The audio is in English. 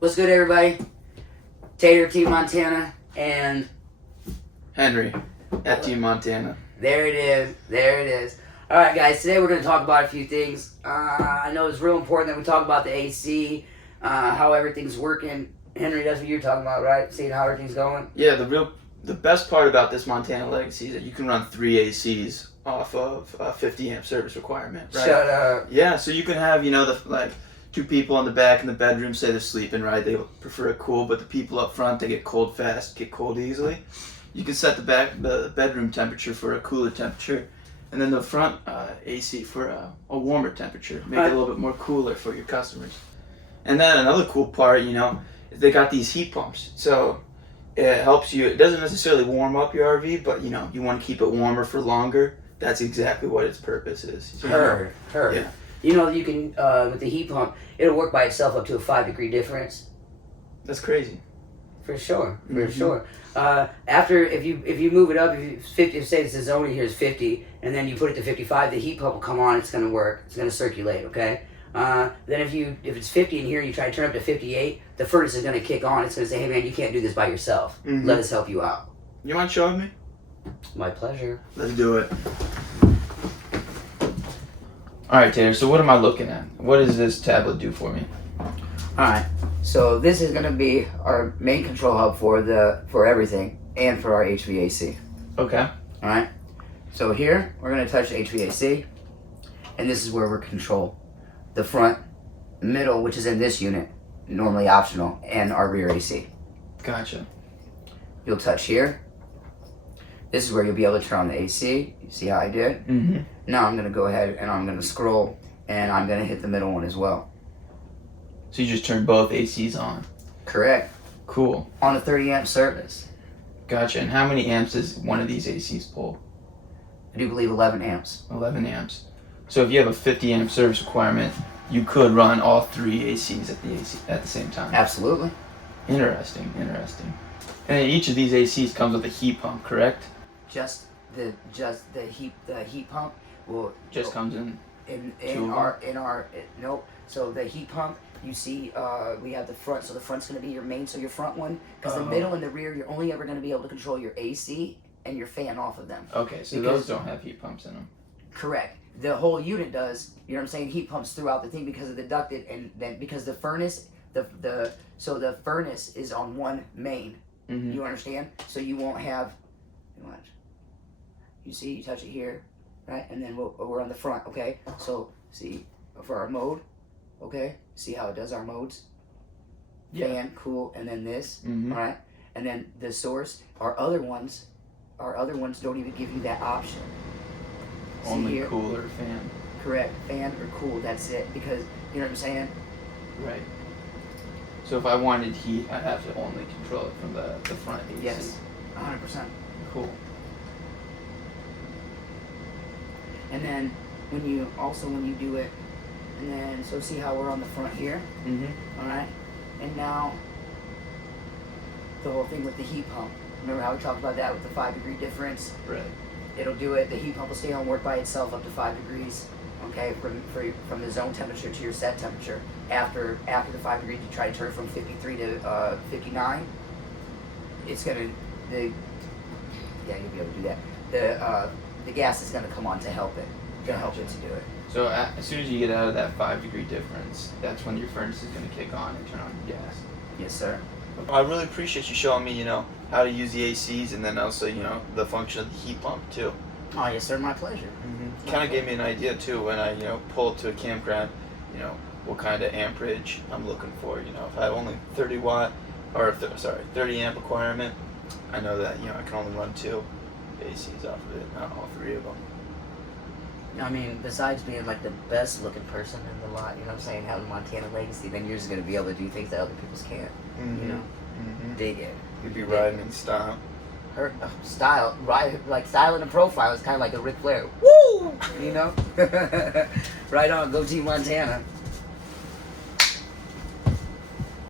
What's good, everybody? Tater, Team Montana, and Henry at Team Montana. There it is. There it is. All right, guys. Today we're going to talk about a few things. I know it's real important that we talk about the AC, how everything's working. Henry, that's what you're talking about, right? Seeing how everything's going. Yeah, the best part about this Montana Legacy is that you can run 3 ACs off of a 50 amp service requirement, right? Shut up. Yeah, so you can have, the 2 people in the back in the bedroom, say they're sleeping, right? They prefer it cool, but the people up front, they get cold fast, get cold easily. You can set the bedroom temperature for a cooler temperature, and then the front AC for a warmer temperature. Make it a little bit more cooler for your customers. And then another cool part, is they got these heat pumps. So it helps you. It doesn't necessarily warm up your RV, but you want to keep it warmer for longer. That's exactly what its purpose is. Heard. Yeah. You can, with the heat pump, it'll work by itself up to a 5-degree difference. That's crazy. For sure. After, if you move it up, if say the zoning here is 50, and then you put it to 55, the heat pump will come on. It's going to work. It's going to circulate. Okay. Then if it's 50 in here, and you try to turn it up to 58, the furnace is going to kick on. It's going to say, "Hey man, you can't do this by yourself. Let us help you out." You mind showing me? My pleasure. Let's do it. All right, Taylor. So what am I looking at? What does this tablet do for me? Alright, so this is going to be our main control hub for everything and for our HVAC. Okay. Alright, so here we're going to touch HVAC, and this is where we're control the front, middle, which is in this unit, normally optional, and our rear AC. Gotcha. You'll touch here. This is where you'll be able to turn on the AC. You see how I did? Mm-hmm. Now I'm going to go ahead and I'm going to scroll, and I'm going to hit the middle one as well. So you just turn both ACs on. Correct. Cool. On a 30 amp service. Gotcha. And how many amps does one of these ACs pull? I do believe 11 amps. 11 amps. So if you have a 50 amp service requirement, you could run all 3 ACs at the same time. Absolutely. Interesting. And each of these ACs comes with a heat pump, correct? Just the heat pump will Just comes in. Nope. So the heat pump, you see, we have the front. So the front's going to be your main, so your front one. Because the middle and the rear, you're only ever going to be able to control your AC and your fan off of them. Okay, so those don't have heat pumps in them. Correct. The whole unit does. You know what I'm saying? Heat pumps throughout the thing because of the ducted, and then because the furnace, the furnace is on one main. Mm-hmm. You understand? So you won't have. You see, you touch it here, right? And then we're on the front, okay? So, see, for our mode, okay? See how it does our modes? Yeah. Fan, cool, and then this, Mm-hmm. all right? And then the source, our other ones don't even give you that option. See Only here? cooler fan. Correct, fan or cool, that's it. Because, you know what I'm saying? Right. So if I wanted heat, I'd have to only control it from the front AC. Yes, 100%. Cool. And then when you do it, and then so see how we're on the front here, Mm-hmm. all right? And now the whole thing with the heat pump. Remember how we talked about that with the 5-degree difference? Right. It'll do it. The heat pump will stay on, work by itself up to 5 degrees. Okay, from the zone temperature to your set temperature. After the 5 degrees, you try to turn it from 53 to 59. It's gonna you'll be able to do that. The gas is gonna come on to help it. To help it to do it. So as soon as you get out of that 5-degree difference, that's when your furnace is going to kick on and turn on your gas. Yes, sir. I really appreciate you showing me, how to use the ACs and then also, the function of the heat pump too. Oh, yes, sir. My pleasure. Mm-hmm. Kind of gave me an idea too when I, pull up to a campground, what kind of amperage I'm looking for. If I have only 30 amp requirement, I know that, I can only run 2 ACs off of it, not all 3 of them. I mean, besides being like the best looking person in the lot, you know what I'm saying, having Montana Legacy, then you're just going to be able to do things that other people can't. Mm-hmm. Mm-hmm. Dig it. You'd be riding in style. Her style, style and profile is kind of like a Ric Flair. Woo! Right on, go Team Montana.